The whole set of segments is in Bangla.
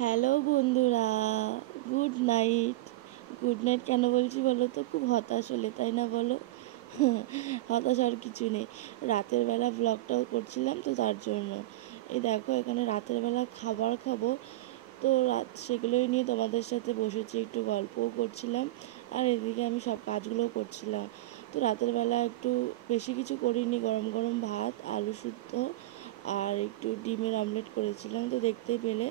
হ্যালো বন্ধুরা, গুড নাইট। গুড নাইট কেন বলছি বলো তো? খুব হতাশ হলে, তাই না বলো? হতাশ আর কিছু নেই। রাতের বেলা ব্লগটাও করছিলাম তো তার জন্য। এই দেখো, এখানে রাতের বেলা খাবার খাবো, তো রাত সেগুলোই নিয়ে তোমাদের সাথে বসেছি, একটু গল্পও করছিলাম আর এদিকে আমি সব কাজগুলোও করছিলাম। তো রাতের বেলা একটু বেশি কিছু করিনি, গরম গরম ভাত, আলু সুদ্ধ আর একটু ডিমের অমলেট করেছিলাম। তো দেখতেই পেলে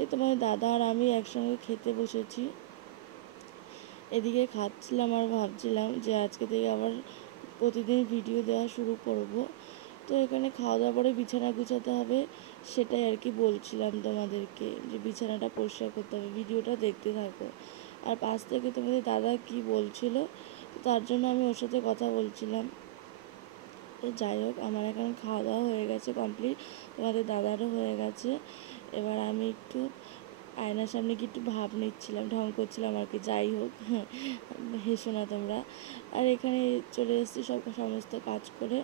এই তোমার দাদা আর আমি একসঙ্গে খেতে বসেছি। এদিকে খাচ্ছিলাম আর ভাবছিলাম যে আজকে থেকে আবার প্রতিদিন ভিডিও দেওয়া শুরু করব। তো এখানে খাওয়া দাওয়ার পরে বিছানা গুছাতে হবে, সেটাই আর কি বলছিলাম তোমাদেরকে, যে বিছানাটা পরিষ্কার করতে হবে। ভিডিওটা দেখতে থাকো। আর পাশ থেকে তোমাদের দাদা কি বলছিল, তো তার জন্য আমি ওর সাথে কথা বলছিলাম। তো যাই হোক, আমার এখন খাওয়া দাওয়া হয়ে গেছে কমপ্লিট, তোমাদের দাদারও হয়ে গেছে। এবার আমি একটু আয়নার সামনে গিয়ে একটু ভাব নিচ্ছিলাম, ঢং করছিলাম আর কি। যাই হোক, হেসো না তোমরা। আর এখানে চলে এসেছি সমস্ত কাজ করে।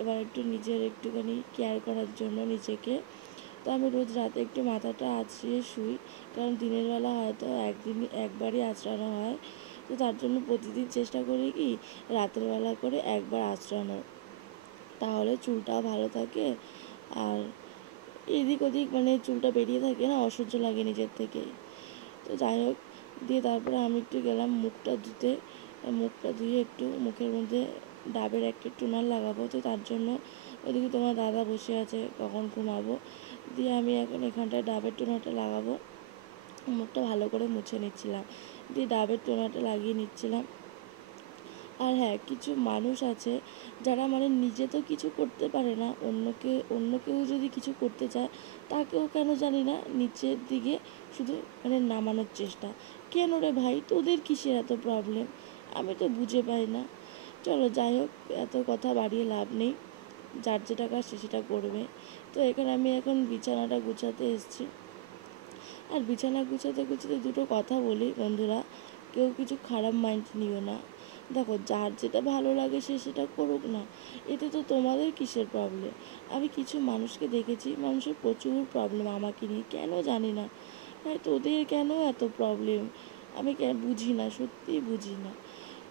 এবার একটু নিজের একটুখানি কেয়ার করার জন্য নিজেকে। তো আমি রোজ রাতে একটু মাথাটা আঁচড়িয়ে শুই, কারণ দিনের বেলা হয়তো একবারই আঁচড়ানো হয়। তো তার জন্য প্রতিদিন চেষ্টা করি কি রাতের বেলা করে একবার আঁচড়ানোর, তাহলে চুলটাও ভালো থাকে। আর এদিক ওদিক চুলটা বেরিয়ে থাকে না, অসহ্য লাগে নিজের থেকে। তো যাই হোক, দিয়ে তারপরে আমি একটু গেলাম মুখটা ধুতে। মুখটা ধুয়ে একটু মুখের মধ্যে ডাবের একটা টোনার লাগাবো। তো তার জন্য ওদিকে তোমার দাদা বসে আছে, কখন ঘুমাবো। দিয়ে আমি এখন এখানটায় ডাবের টোনারটা লাগাবো। মুখটা ভালো করে মুছে নিচ্ছিলাম, দিয়ে ডাবের টোনারটা লাগিয়ে নিচ্ছিলাম। আর হ্যাঁ, কিছু মানুষ আছে যারা নিজে তো কিছু করতে পারে না, অন্য কেউ যদি কিছু করতে চায় তাকেও কেন জানি না নিচের দিকে শুধু নামানোর চেষ্টা। কেন রে ভাই, তোদের কিসের এত প্রবলেম? আমি তো বুঝে পাই না। চলো যাই হোক, এত কথা বাড়িয়ে লাভ নেই। যার যেটা কাজ সে সেটা করবে। তো এখানে আমি এখন বিছানাটা গুছাতে এসেছি। আর বিছানা গুছাতে গুছাতে দুটো কথা বলি বন্ধুরা, কেউ কিছু খারাপ মাইন্ড নিও না। দেখো, যার যেটা ভালো লাগে সে সেটা করুক না, এতে তো তোমাদের কিসের প্রবলেম? আমি কিছু মানুষকে দেখেছি, মানুষের প্রচুর প্রবলেম আমাকে নিয়ে, কেন জানি না ভাই, তোদের কেন এত প্রবলেম? আমি বুঝি না, সত্যিই বুঝি না।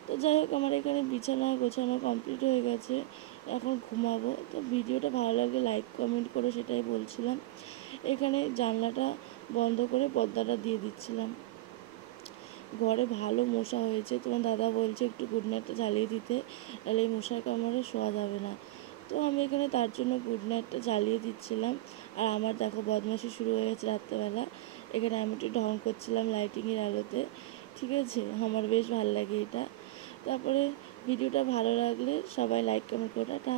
তো যাই হোক, আমার এখানে বিছানা গোছানো কমপ্লিট হয়ে গেছে, এখন ঘুমাবো। তো ভিডিওটা ভালো লাগলে লাইক কমেন্ট করো, সেটাই বলছিলাম। এখানে জানলাটা বন্ধ করে পর্দাটা দিয়ে দিচ্ছিলাম। ঘরে ভালো মশা হয়েছে, তোমার দাদা বলছে একটু গুড নাইটটা জ্বালিয়ে দিতে, তাহলে এই মশার কামড়ে শোয়া যাবে না। তো আমি এখানে তার জন্য গুড নাইটটা জ্বালিয়ে দিচ্ছিলাম। আর আমার দেখো বদমাইশি শুরু হয়ে গেছে রাত্রেবেলা। এখানে আমি একটু ঢং করছিলাম লাইটিংয়ের আলোতে, ঠিক আছে? আমার বেশ ভালো লাগে এটা। তারপরে ভিডিওটা ভালো লাগলে সবাই লাইক কমেন্ট করো, টাটা।